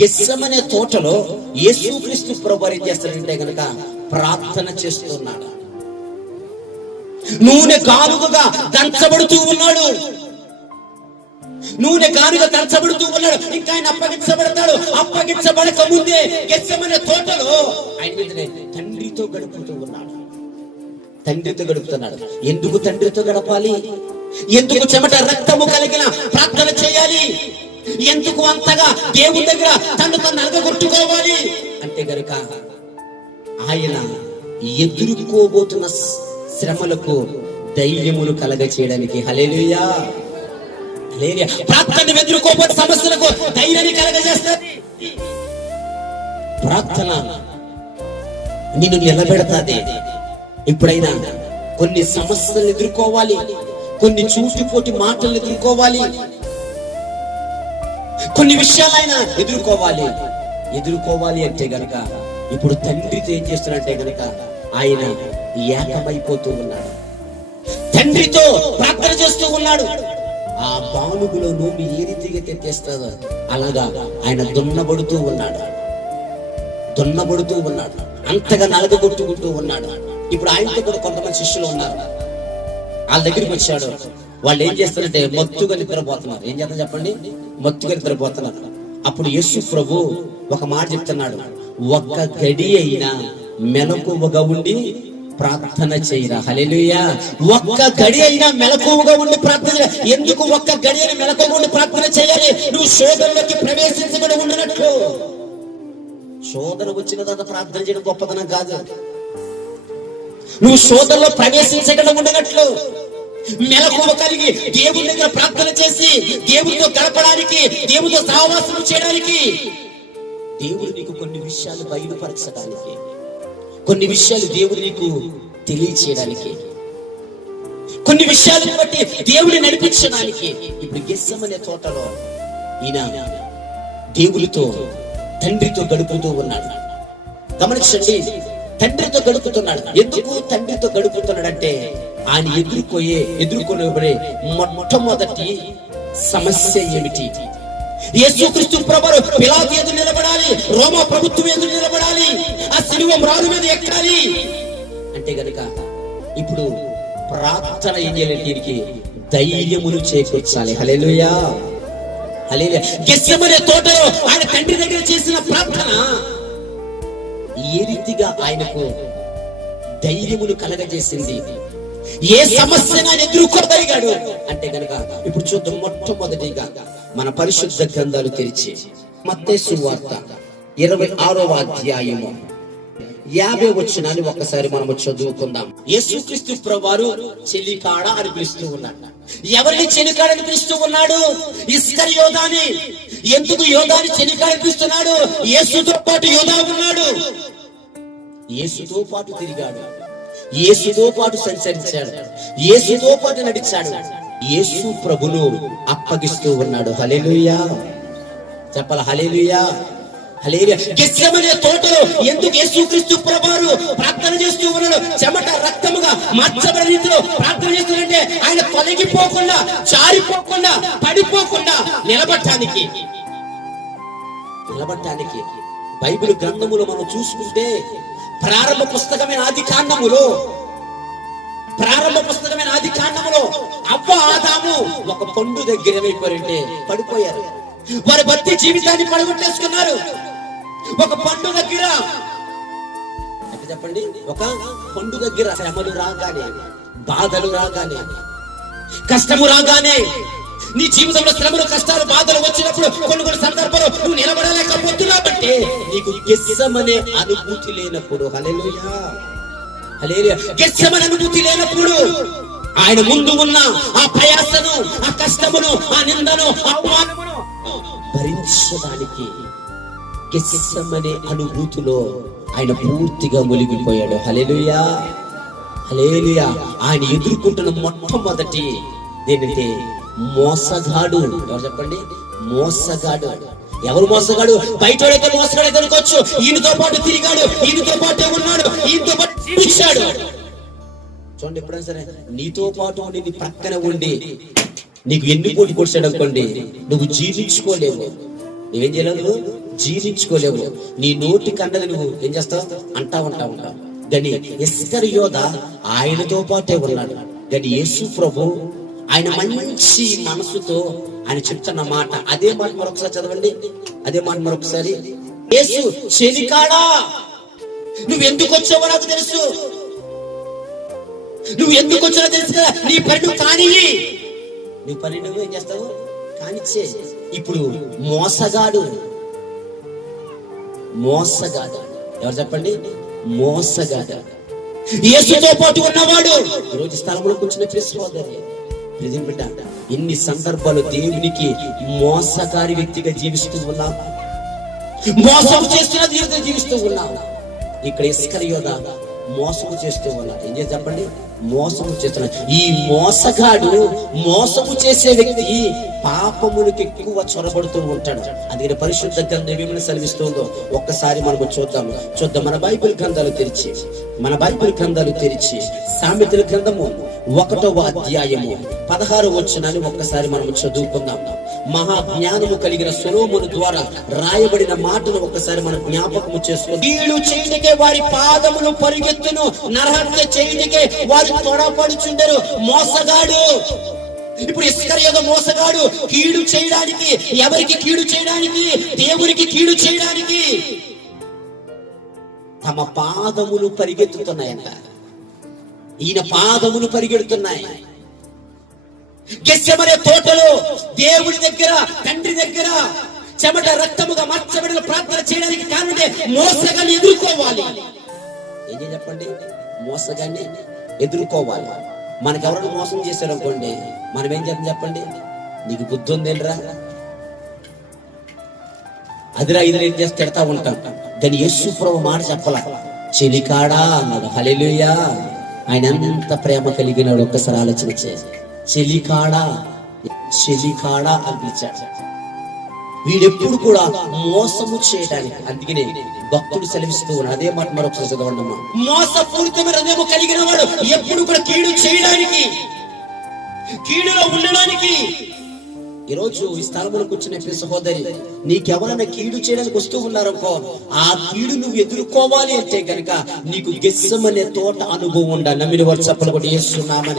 గెత్సెమనే తోటలో యేసుక్రీస్తు ప్రభువు ఏం చేస్తాడంటే గనక ప్రార్థన చేస్తున్నాడు. నూనె గానుగగా దంచబడుతూ ఉన్నాడు. నూనె గానుగ దంచబడుతూ ఉన్నాడు. ఇంకా ఆయన అప్పగించబడతాడు. అప్పగించబడక ముందే గెత్సెమనే తోటలో ఆయన మీద తండ్రితో గడుపుతూ ఉన్నాడు. తండ్రితో గడుపుతున్నాడు. ఎందుకు తండ్రితో గడపాలి? ఎందుకు చెమట రక్తము కలిగిన ప్రార్థన చేయాలి? ఎందుకు అంతగా దేవుడి దగ్గర తను నలగగొట్టుకోవాలి అంటే గనుక ఆయన ఎదుర్కోబోతున్న శ్రమలకు ధైర్యమును కలగ చేయడానికి. హల్లెలూయా, హల్లెలూయా. ప్రార్థన ఎదుర్కోబోతున్న సమస్యలకు ధైర్యాన్ని కలగజేస్తుంది. ప్రార్థన నిన్ను నిలబెడతాది. ఎప్పుడైనా కొన్ని సమస్యలను ఎదుర్కోవాలి, కొన్ని చూసిపోటి మాటలను ఎదుర్కోవాలి, కొన్ని విషయాలైనా ఎదుర్కోవాలి అంటే గనక ఇప్పుడు తండ్రితో ఏం చేస్తున్నట్టే గనక ఆయన ఏకమైపోతూ ఉన్నాడు. తండ్రితో ప్రార్థన చేస్తూ ఉన్నాడు. ఆ బాణుగులో నూనె ఏ రీతిగా తెచ్చేస్తుందో అలాగా ఆయన దున్నబడుతూ ఉన్నాడు. అంతగా నలగగొట్టుకుంటూ ఉన్నాడు. ఇప్పుడు ఆయనతో కూడా కొంతమంది శిష్యులు ఉన్నారు. వాళ్ళ దగ్గరికి వచ్చాడు. వాళ్ళు ఏం చేస్తారంటే మత్తుగా నిద్రపోతున్నారు. ఏం చేస్తారు చెప్పండి? మత్తుగా నిద్రపోతున్నారు. అప్పుడు యేసు ప్రభు ఒక మాట చెప్తున్నాడు, ఒక్క గడి అయినా మెలకువగా ఉండి ప్రార్థన చేయరా. హల్లెలూయా. ఒక్క గడి అయినా మెలకువగా ఉండి ప్రార్థన. ఎందుకు ఒక్క గడి అయినా మెలకువగా ఉండి ప్రార్థన చేయాలి? నువ్వు శోధనలోకి ప్రవేశించబడి ఉండనట్లు. శోధన వచ్చిన తర్వాత ప్రార్థన చేయడం గొప్పతనం కాదు. నువ్వు శోధనలో ప్రవేశించకుండా ఉండనట్లు మెలకువ కలిగి దేవుడి దగ్గర ప్రార్థన చేసి దేవుడితో గడపడానికి, దేవుడితో సహవాసం చేయడానికి, దేవుడు నీకు కొన్ని విషయాలు బయలుపరచడానికి, కొన్ని విషయాలు దేవుడు నీకు తెలియచేయడానికి, కొన్ని విషయాలను బట్టి దేవుడిని నడిపించడానికి. ఇప్పుడు గెత్సెమనే తోటలో ఈయన దేవుడితో తండ్రితో గడుపుతూ ఉన్నాడు. గమనించండి, తండ్రితో గడుపుతున్నాడు. ఎందుకు తండ్రితో గడుపుతున్నాడంటే ఆయన ఎదుర్కొనే మొట్టమొదటి సమస్య ఏమిటి? యేసుక్రీస్తు ప్రభువు పిలాతు ఎదురు నిలబడాలి, రోమా ప్రభుత్వం ఎదురు నిలబడాలి, ఆ సిలువ మ్రాను మీద ఎక్కాలి అంటే గనుక ఇప్పుడు ప్రార్థన ఏం చేయాలి? దీనికి ధైర్యమును చేకూర్చాలి. హల్లెలూయా, హల్లెలూయా. గెత్సెమనే తోటలో ఆయన తండ్రి దగ్గర చేసిన ప్రార్థన ఏ రీతిగా ఆయనకు ధైర్యమును కలగజేసింది? ఏ సమస్యను ఆయన ఎదుర్కోగలిగాడు అంటే గనక ఇప్పుడు చూద్దాం. మొట్టమొదటిగా మన పరిశుద్ధ గ్రంథాలు తెరిచి మత్తయి సువార్త 26వ అధ్యాయము 50 వచనాన్ని ఒక్కసారి మనము చదువుకుందాం. యేసుక్రీస్తు ప్రభువారు చెలికాడ అని పిలుస్తూ ఉన్నాడు. ఎవరిని చెలికాడ అని పిలుస్తూ ఉన్నాడు? ఇస్కరియోతాని. ఎందుకు యోధాని చెలికాడ పిలుస్తున్నాడు? యేసుతో పాటు యోధా ఉన్నాడు. యేసుతో పాటు తిరిగాడు, యేసుతో పాటు సంచరించాడు, యేసుతో పాటు నడిచాడు. యేసు ప్రభును అప్పగిస్తూ ఉన్నాడు. హల్లెలూయా, చెప్పాల హల్లెలూయా, హల్లెలూయా. గెత్సెమనే తోటలో ఎందుకు యేసుక్రీస్తు ప్రభువారు ప్రార్థన చేస్తూ ఉన్నాడు? చెమట రక్తముగా మార్చబడిన రీతిలో ప్రార్థన చేస్తున్నాడంటే ఆయన తొలగిపోకుండా, జారిపోకుండా, పడిపోకుండా నిలబడటానికి. బైబిల్ గ్రంథములు మనం చూసుకుంటే ప్రారంభ పుస్తకమైన ఆది కాండములో అవ్వ ఆదాము ఒక పండు దగ్గర ఏమైపోయారంటే పడిపోయారు. వారి భక్తి జీవితాన్ని పడగొట్టేసుకున్నారు. ఒక పండు దగ్గర అంటే చెప్పండి, ఒక పండు దగ్గర శ్రమలు రాగానే, బాధలు రాగానే, కష్టము రాగానే, నీ జీవితంలో శ్రమలు, కష్టాలు, బాధలు వచ్చినప్పుడు కొన్ని సందర్భాలు నువ్వు నిలబడలేకపోతున్నావు అంటే నీకు గెత్సెమనే అనుభూతి లేనప్పుడు. హల్లెలూయా, హల్లెలూయా. గెత్సెమనే అనుభూతి లేనప్పుడు ఆయన ముందు ఉన్న ఆ ప్రయాసను, ఆ కష్టమును, ఆ నిందను, ఆ అవమానమును భరించడానికి గెత్సెమనే అనుభూతిలో ఆయన పూర్తిగా మునిగిపోయాడు. హల్లెలూయా, హల్లెలూయా. ఆయన ఎదుర్కొంటున్న మొట్టమొదటి దేనితే మోసగాడు. ఎవరు చెప్పండి? మోసగాడు. ఎవరు మోసగాడు? బయటోడైతే మోసగాడైతే అనుకోవచ్చు. ఈయనతో పాటు తిరిగాడు, ఈయనతో పాటే ఉన్నాడు, ఈయనతో పాటు జీవించాడు. చూడండి, ఎప్పుడైనా సరే నీతో పాటు ఉండి, నీ ప్రక్కన ఉండి నీకు ఎన్ని కోటి కొట్టాడు అనుకోండి, నువ్వు జీవించుకోలేవు. ఏం చేయలేవు, నువ్వు జీర్ణించుకోలేవు. నీ నోటి కన్నది నువ్వు ఏం చేస్తావు, ఉంటావు. కానీ ఇస్కరియోత ఆయనతో పాటే ఉన్నాడు. కానీ యేసు ప్రభు ఆయన మంచి మనసుతో ఆయన చెప్తున్న మాట, అదే మాట మరొకసారి చదవండి. అదే మాట మరొకసారి. యేసు, చెలికాడా నువ్వు ఎందుకు వచ్చావో నాకు తెలుసు, నువ్వు ఎందుకు వచ్చావో తెలుసు కదా, నీ పని నువ్వు కాని, నీ పని నువ్వు ఏం చేస్తావు, కానిచ్చే. ఇప్పుడు మోసగాడు ఎవరు చెప్పండి, మోసగాడు యేసుతో పాటు ఉన్నవాడు. ఈరోజు స్థలంలో కూర్చున్న సోదరి బిడ్డ, ఇన్ని సందర్భాలు దేవునికి మోసగారి వ్యక్తిగా జీవిస్తూ ఉన్నావు, మోసం చేస్తున్న దేవుడిగా జీవిస్తూ ఉన్నావు. ఇక్కడ ఇస్కరియోత మోసము చేస్తూ ఉన్నాడు. ఏం చేసి చెప్పండి, మోసము చేస్తున్నాడు. ఈ మోసగాడు, మోసము చేసే వ్యక్తి పాపములకు ఎక్కువ చొరబడుతూ ఉంటాడు. అందుకని పరిశుద్ధ గ్రంథం ఏమని సెలవిస్తుందో ఒక్కసారి మనము చూద్దాం. మన బైబిల్ గ్రంథాలు తెరిచి సామెతల గ్రంథము 1వ అధ్యాయము 16వ వచనాన్ని ఒక్కసారి మనం చదువుకుందాం. మహా జ్ఞానము కలిగిన సొలొమోను ద్వారా రాయబడిన మాటను ఒక్కసారి మనం జ్ఞాపకము చేసుకుందాం. కీడు చేయనికే వారి పాదములు పరిగెత్తును, నరహత్య చేయనికే వారు తొడపడుచుండరు. మోసగాడు. ఇప్పుడు ఇస్కరియోత మోసగాడు. కీడు చేయడానికి, ఎవరికి కీడు చేయడానికి, దేవునికి కీడు చేయడానికి తమ పాదములు పరిగెత్తుతున్నాయంట. ఈయన పాదములు పరిగెడుతున్నాయి. గెత్సెమనే తోటలో దేవుడి దగ్గర, తండ్రి దగ్గర చెమట రక్తముగా మార్చబడిన ప్రార్థన చేయడానికి కారణమే మోసగాన్ని ఎదుర్కోవాలి. ఏం చెప్పండి, మోసగాన్ని ఎదుర్కోవాలి. మనకెవరైనా మోసం చేశారు అనుకోండి, మనం ఏం చేద్దాం చెప్పండి, నీకు బుద్ధి ఉందేంట్రా, అదిరా ఇదిరా ఏం చేసి తిడతా ఉంటాం. కానీ యేసు ప్రభు మాట చెప్పాల, చెలికాడా అన్నాడు. హల్లెలూయా. ఆయన ఎంత ప్రేమ కలిగినాడు ఒక్కసారి ఆలోచన చేసి. చెలికాడా అనిపించాడు. వీడెప్పుడు కూడా మోసము చేయడానికి, అందుకనే భక్తుడు సెలవిస్తూ ఉన్నాడు. అదే మాట మరొకసారి చదవండి. మోసపూరితమైన హృదయం కలిగిన వాడు ఎప్పుడు కూడా కీడు చేయడానికి, కీడులో ఉండడానికి. ఈరోజు ఈ స్థలంలో కూర్చునే సహోదరి, నీకెవరైనా కీడు చేయడానికి వస్తూ ఉన్నారనుకో, ఆ కీడు నువ్వు ఎదుర్కోవాలి అంటే గనక నీకు గెత్సెమనే తోట అనుభవం ఉండాలి. నమ్మిన వారు చెప్పలు కూడా యేసు నామమున